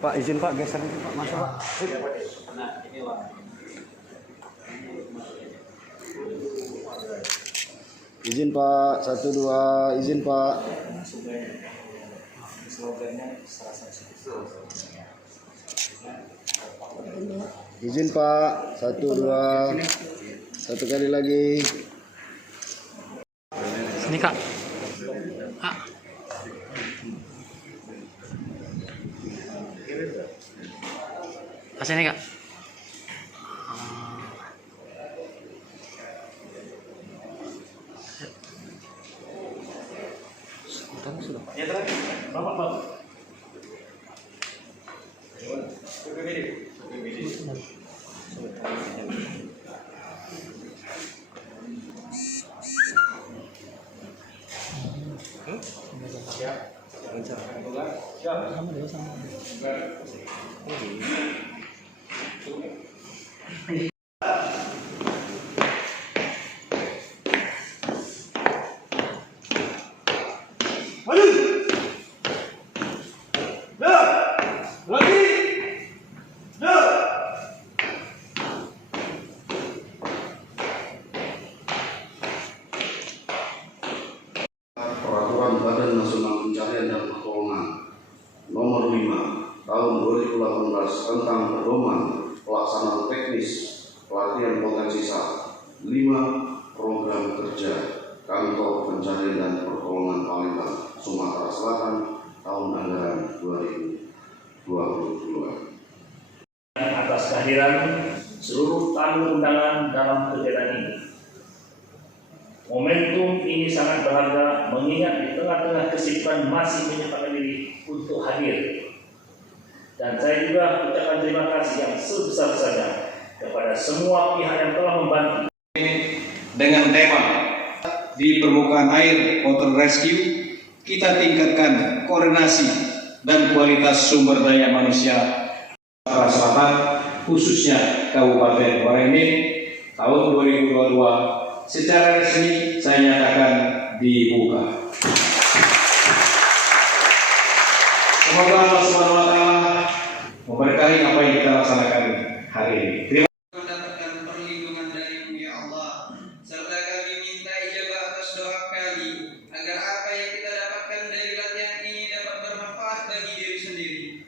Pak, izin Pak, geser ini Pak, masuk Pak. Nah, ini Pak. Izin Pak, 1, 2, izin Pak. Izin Pak, 1, 2, 1 kali lagi. Sini Kak. Ah. Sini Kak. Sudah. Ya terakhir. Bapak. Peraturan Badan Nasional Pencarian dan Pertolongan Nomor 5 Tahun 2018 tentang pedoman pelaksanaan teknis pelatihan potensi SAR 5 program kerja Kantor Pencarian dan Pertolongan Palembang, Sumatera Selatan tahun anggaran 2022. Atas kehadiran seluruh tamu undangan dalam kegiatan ini. Momentum ini sangat berharga mengingat di tengah-tengah kesibukan masih menyempatkan diri untuk hadir. Dan saya juga ucapkan terima kasih yang sebesar-besarnya kepada semua pihak yang telah membantu. Dengan tema di permukaan air water rescue, kita tingkatkan koordinasi dan kualitas sumber daya manusia Sumatera Selatan, khususnya Kabupaten Waringin tahun 2022 secara resmi saya nyatakan dibuka. Semoga Allah Subhanahu wa Ta'ala memberkahi apa yang kita laksanakan hari ini.